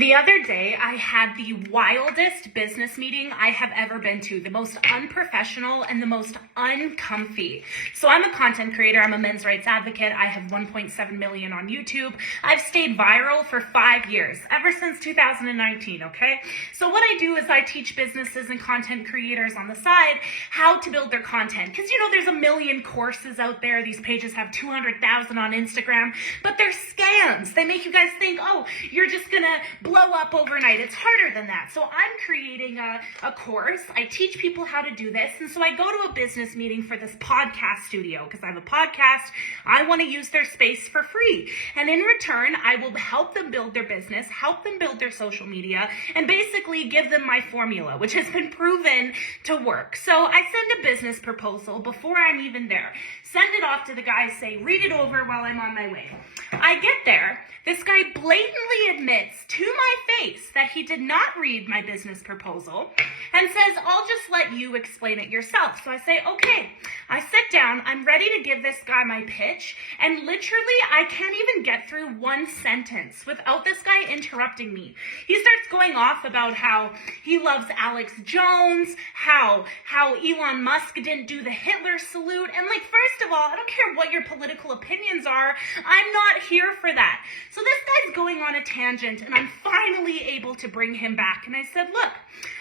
The other day, I had the wildest business meeting I have ever been to, the most unprofessional and the most uncomfy. So I'm a content creator, I'm a men's rights advocate, I have 1.7 million on YouTube. I've stayed viral for 5 years, ever since 2019, okay? So what I do is I teach businesses and content creators on the side how to build their content. Because there's a million courses out there, these pages have 200,000 on Instagram, but they're scams. They make you guys think, oh, you're just gonna blow up overnight. It's harder than that. So I'm creating a course. I teach people how to do this. And so I go to a business meeting for this podcast studio because I have a podcast. I want to use their space for free. And in return, I will help them build their business, help them build their social media, and basically give them my formula, which has been proven to work. So I send a business proposal before I'm even there. Send it off to the guy, say, read it over while I'm on my way. I get there. This guy blatantly admits to my face that he did not read my business proposal and says, I'll just let you explain it yourself. So I say, okay. I sit down, I'm ready to give this guy my pitch, and literally I can't even get through one sentence without this guy interrupting me. He starts going off about how he loves Alex Jones, how Elon Musk didn't do the Hitler salute, and first of all, I don't care what your political opinions are, I'm not here for that. So this guy's going on a tangent, and I'm finally able to bring him back, and I said, look,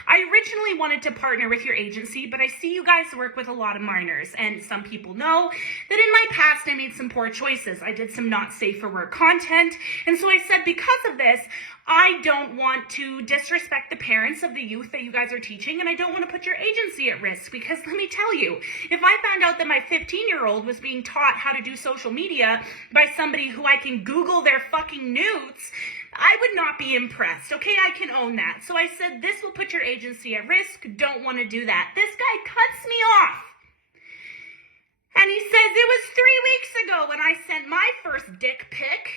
I originally wanted to partner with your agency, but I see you guys work with a lot of minors, and some people know that in my past I made some poor choices. I did some not safe for work content, and so I said because of this, I don't want to disrespect the parents of the youth that you guys are teaching, and I don't want to put your agency at risk, because let me tell you, if I found out that my 15-year-old was being taught how to do social media by somebody who I can Google their fucking nudes, I would not be impressed, okay? I can own that. So I said, this will put your agency at risk. Don't want to do that. This guy cuts me off. And he says, it was 3 weeks ago when I sent my first dick pic.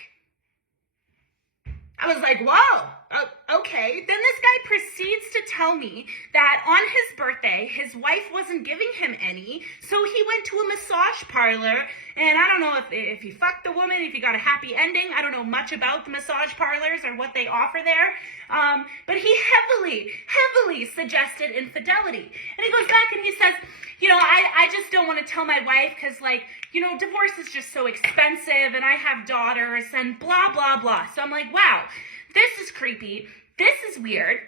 I was like, whoa, okay. Then this guy proceeds to tell me that on his birthday, his wife wasn't giving him any, so he went to a massage parlor, and I don't know if he fucked the woman, if he got a happy ending. I don't know much about the massage parlors or what they offer there, but he heavily suggested infidelity. And he goes back and he says, I just don't want to tell my wife because, divorce is just so expensive and I have daughters and blah, blah, blah. So I'm like, wow, this is creepy. This is weird.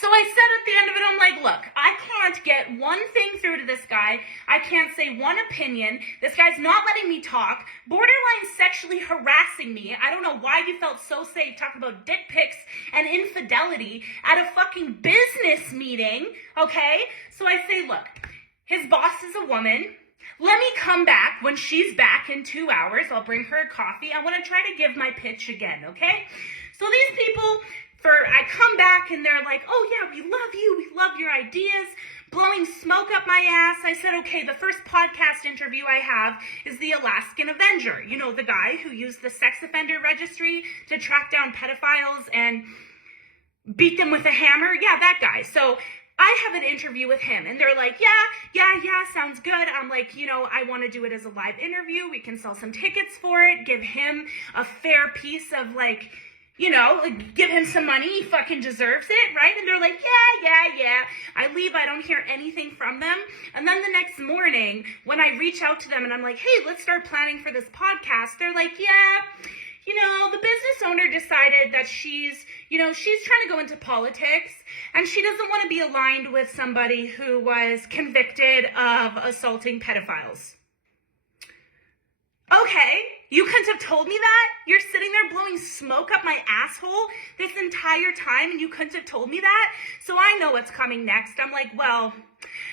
So I said at the end of it, I'm like, look, I can't get one thing through to this guy. I can't say one opinion. This guy's not letting me talk, borderline sexually harassing me. I don't know why you felt so safe talking about dick pics and infidelity at a fucking business meeting, okay? So I say, look, his boss is a woman. Let me come back when she's back in 2 hours. I'll bring her a coffee. I want to try to give my pitch again, okay? So these people, I come back and they're like, oh yeah, we love you. We love your ideas. Blowing smoke up my ass. I said, okay, the first podcast interview I have is the Alaskan Avenger. The guy who used the sex offender registry to track down pedophiles and beat them with a hammer. Yeah, that guy. So I have an interview with him, and they're like, yeah, sounds good. I'm like, I want to do it as a live interview. We can sell some tickets for it, give him a fair piece of, give him some money. He fucking deserves it, right? And they're like, yeah. I leave. I don't hear anything from them. And then the next morning, when I reach out to them and I'm like, hey, let's start planning for this podcast, they're like, yeah, the business owner decided that she's trying to go into politics and she doesn't want to be aligned with somebody who was convicted of assaulting pedophiles. Okay, you couldn't have told me that? You're sitting there blowing smoke up my asshole this entire time and you couldn't have told me that? So I know what's coming next. I'm like, well,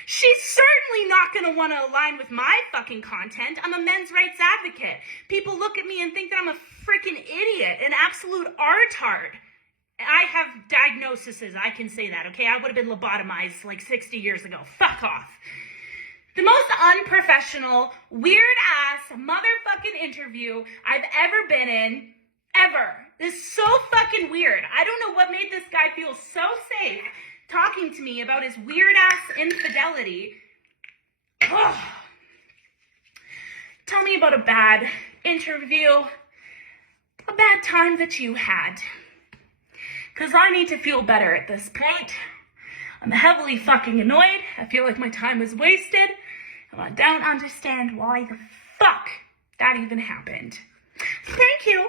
she's certainly not going to want to align with my fucking content. I'm a men's rights advocate. People look at me and think that I'm a freaking idiot, an absolute artard. I have diagnoses, I can say that, okay? I would have been lobotomized 60 years ago. Fuck off. The most unprofessional, weird-ass motherfucking interview I've ever been in, ever. This is so fucking weird. I don't know what made this guy feel so safe talking to me about his weird-ass infidelity. Ugh. Tell me about a bad interview, a bad time that you had. Because I need to feel better at this point. I'm heavily fucking annoyed. I feel like my time was wasted. And I don't understand why the fuck that even happened. Thank you.